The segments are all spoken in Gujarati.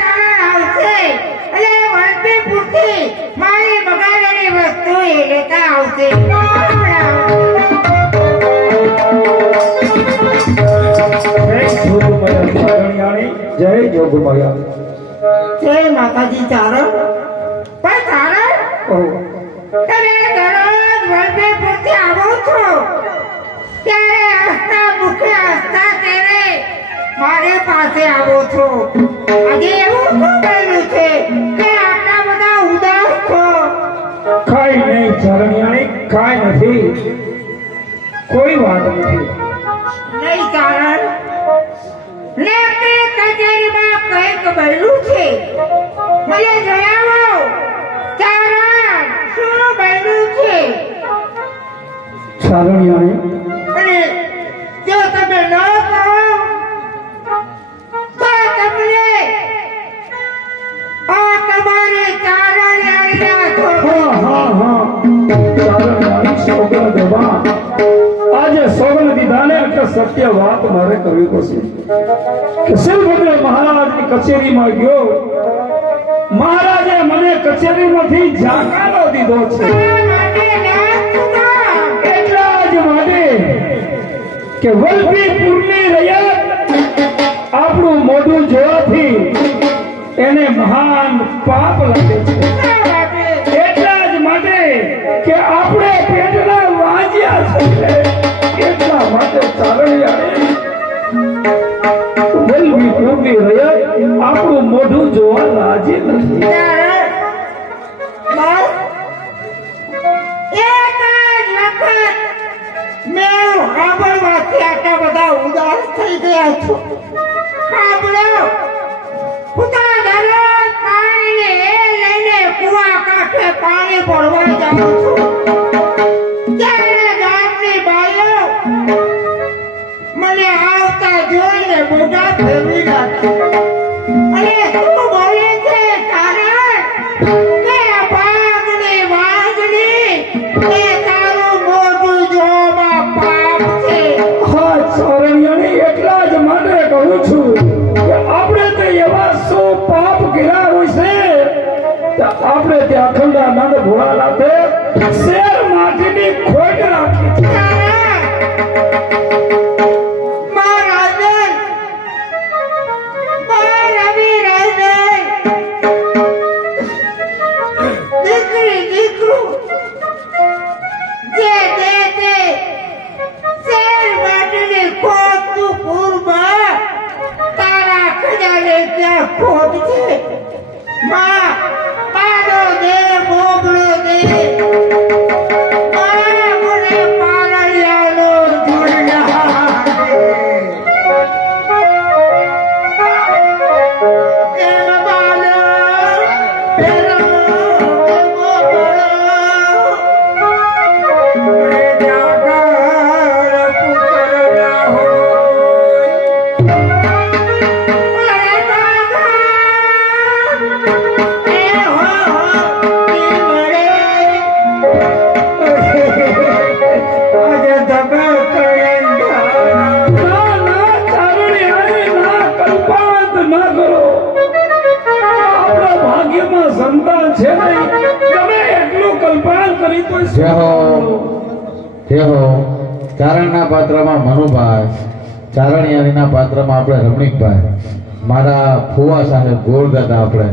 ચારણ આવશે. એટલે વળતી પૂરતી મારી બગાડેલી વસ્તુ એ લેતા આવશે. જય જોગમાયા જય માતાજી ચારણ. પણ ચારણ તમે દરરોજ વળતી પૂરતી આવો છો. ત્યારે હસતા મુખે હસતા ત્યારે મારે પાસે આવો છો. આજે એવું શું બન્યું છે. કે આટલા બધા ઉદાસ છો. કાંઈ નહીં ચરણિયાણી કાંઈ નથી. કોઈ વાત નથી. નહીં ચારણ નોકરી કચેરીમાં કંઈક બન્યું છે. મને જણાવો કારણ શું બન્યું છે? ચરણિયાણી આજે સોગંદ દીધાને એટલે સત્ય વાત મારે કરવી પડશે. કે મહારાજની કચેરીમાં ગયો. મહારાજે મને કચેરીમાંથી જાકારો દીધો છે. એટલા જ માટે કે વલભીપુરની રૈયત આપણું મોઢું જોવાથી એને મહાન પાપ લાગે છે. એટલા માટે ચારણિયાએ વલભીપુરની રૈયત આપણું મોઢું જોવા રાજી નથી ચારણ, બસ એક જ તું હા ચોરણિયાની એટલા જ માટે કહું છું આપણે તો એવા સો પાપ કર્યા હોય છે આપણે ત્યાં અખંડાનંદ ભોળાનાથે શેર માટીની ખોટ રાખી છે જય હો જય હો ચારણના પાત્રમાં મનુભાઈ, ચારણિયારીના પાત્રમાં આપણે રમણીકભાઈ, મારા ફુવા સાહેબ ગોળ દાદા આપણે,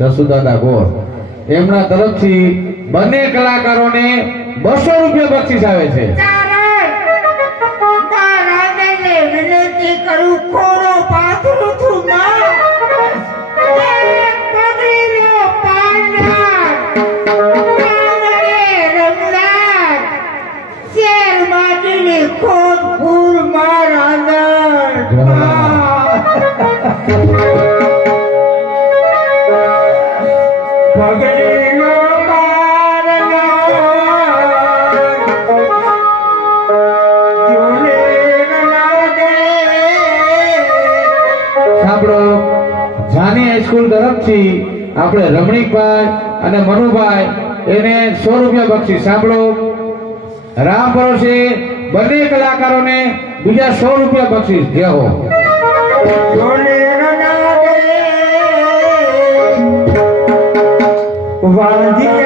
જસુદાદા ગોળ એમના તરફથી બંને કલાકારોને બસો રૂપિયા બક્ષીસ આવે છે. કરું ખોડો પાથરું સાંભળો, જાની હાઈસ્કૂલ તરફથી આપણે રમણીકભાઈ અને મનુભાઈ એને સો રૂપિયા બક્ષી સાંભળો. રામ ભરોસે બંને કલાકારોને બીજા સો રૂપિયા બક્ષીસ. જય હો વાંધી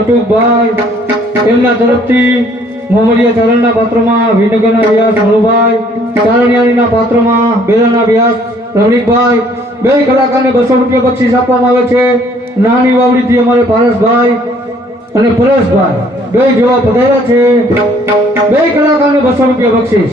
બટુકભાઈ એમના તરફથી મોહમ્મદિયા ચારણના પાત્રમાં વિનગરના વ્યાસ હણુભાઈ ચારણિયારીના પાત્રમાં બેરાના વ્યાસ રમણીકભાઈ બે કલાકારને બસો રૂપિયા બક્ષીસ આપવામાં આવે છે. નાની વાવડીથી અમારે પારસભાઈ અને પરેશભાઈ બે જેવા પધાર્યા છે. બે કલાકારને બસો રૂપિયા બક્ષીસ.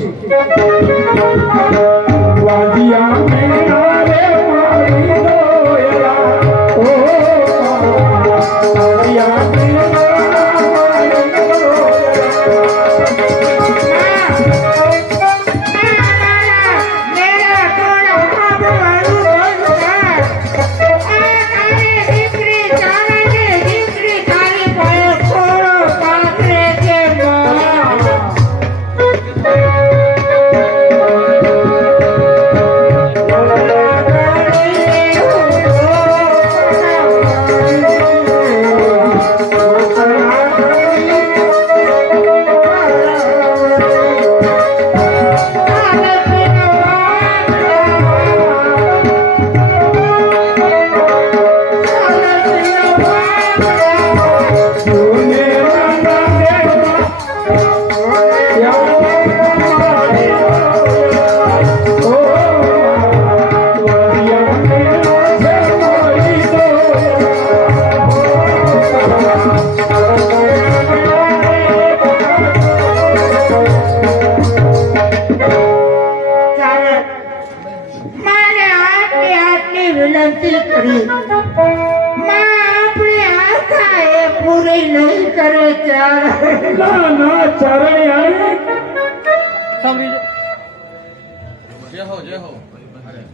કરે ત્યારે? ના ના ચારણી આવી.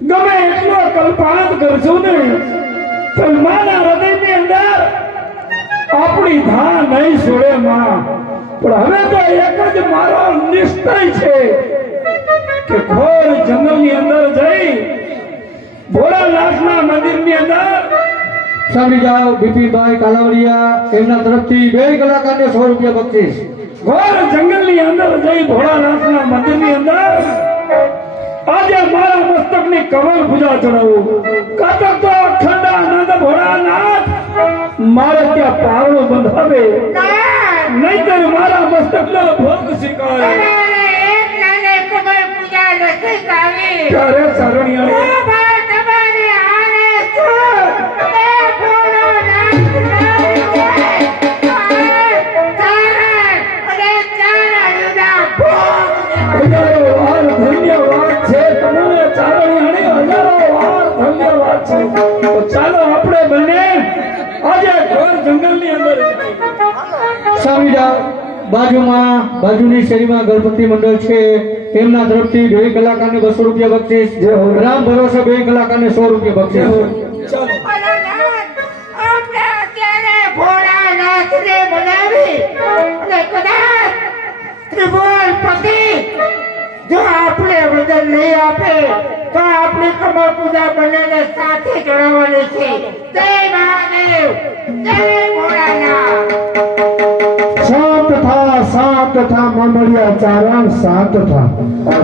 ગમે એટલો કલ્પાંત કરજો ને સલમાના હૃદયની અંદર આપણી ધા નહીં છોડે માં. પણ હવે તો એક જ મારો નિશ્ચય છે કે ઘોર જંગલની અંદર જઈ ભોળાનાથના મંદિરની અંદર સાંભળી જાઓ બિપિનભાઈ કાલાવડિયા એમના તરફથી બે કલાકારને સો રૂપિયા બક્ષીસ. ઘોર જંગલની અંદર જઈ ભોળાનાથના મંદિરની અંદર આજે મારા મસ્તકની કમર પૂજા ચડાવું. કતક તો અખંડ આનંદ ભોળાનાથ મારે ત્યાં પારણું બંધાવે. નહીતર મારા મસ્તકનો ભોગ સ્વીકારે ત્યારે ચારણિયા તો ચાલો આપણે બંને આજે ઘર જંગલની અંદર સામીડા બાજુમાં બાજુની શેરીમાં ગણપતિ મંડળ છે. એમના તરફથી બે કલાકારને બસો રૂપિયા બક્ષીસ. રામ ભરોસે બે કલાકારને સો રૂપિયા બક્ષીસ. ચાલો. અત્યારે અને કદાચ ત્રિભુવન જો આપણે વજન નહીં આપે તો આપણી કમર પૂજા બંનેને સાથે ચડાવવાની છે. જય મહાદેવ જય ભોળાનાથ. થા થા મામડિયા ચારણ સાત થા.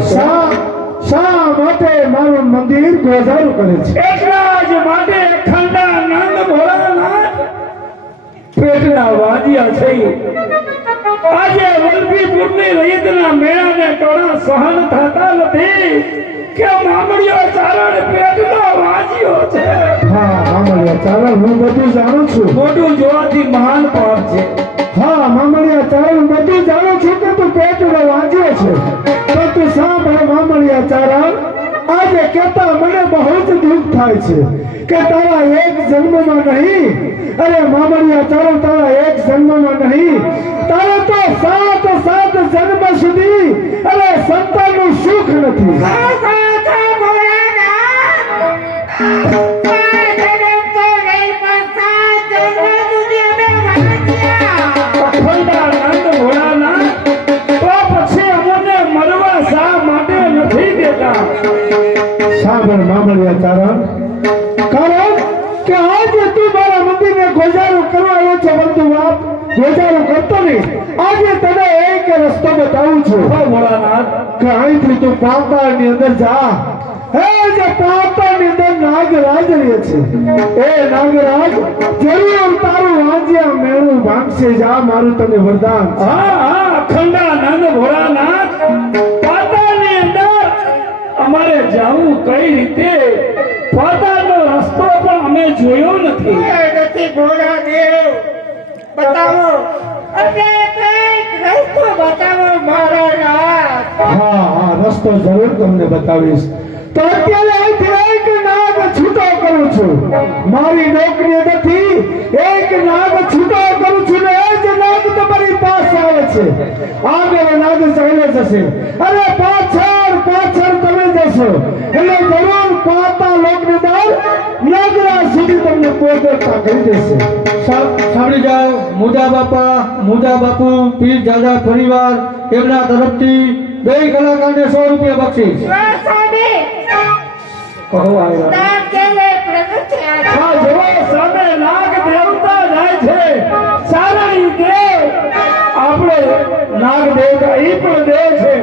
શા શા માટે મારું મંદિર ગોઝારું કરે છે? એટલા જ માટે અખંડાનંદ ભોળાનાથ. પેટના વાજિયા છે. આજે વલભીપુરની રહીતના મેળાને ટોળા સહન થતા નથી. કે મામડીઓ ચારણ પેટનો વાંચ્યો છે. હા મામડિયા ચારણ હું બધું જાણું છું. મોટું જોવાથી મહાન પાપ છે? હા મામડિયા ચારણ બધું જાણું છું કે તું પેટનો વાજ્યો છે. પણ તું સાંભળ મામડિયા ચારણ. આજે કહેતા મને બહુ જ દુઃખ થાય છે કે તારા એક જન્મમાં નહીં. અરે મામડિયા ચાલો તારા એક જન્મમાં નહીં. તારે તો સાત સાત જન્મ સુધી અરે સંતાનનું સુખ નથી. છું હો ભોળાનાથ. કે અહીંથી તું પાતાળની અંદર જા. હે જે પાતાળની અંદર નાગરાજ રહે છે. એ નાગરાજ જરૂર તારું વાંજ્યા મેળું ભાંગશે. જા મારું તને વરદાન છે. હા હા અખંડાનંદ ભોળાનાથ. પાતાળની અંદર અમારે જવું કઈ રીતે? પાતાળનો રસ્તો પણ અમે જોયો નથી. નથી ભોળાદેવ. બતાવો. અમને કંઈક રસ્તો બતાવો. હા હા, રસ્તો જરૂર તમને બતાવીશ. તો અત્યારે અહીંથી એક નાગ છૂટો કરું છું. મારી નોકરી નથી, એક નાગ છૂટો કરું છું ને એ જ નાગ તમારી પાસે આવે છે. આ આગળ નાગ ચાલે જશે. અરે પાછળ પાછળ તમે જશો. એટલે જરૂર પાતા લોકની દર નાગરા સુધી તમને પહોંચતા કરી દેશે. સાંભળી જાઓ. મુદા બાપા, મુદા બાપુ, પીર દાદા પરિવાર, એમના તરફથી બે કલાકારને સો રૂપિયા બક્ષીસ. કહો સામે નાગ દેવતા જાય છે. સારણી દેવ આપણે નાગ દેવતા એ પણ દેવ છે.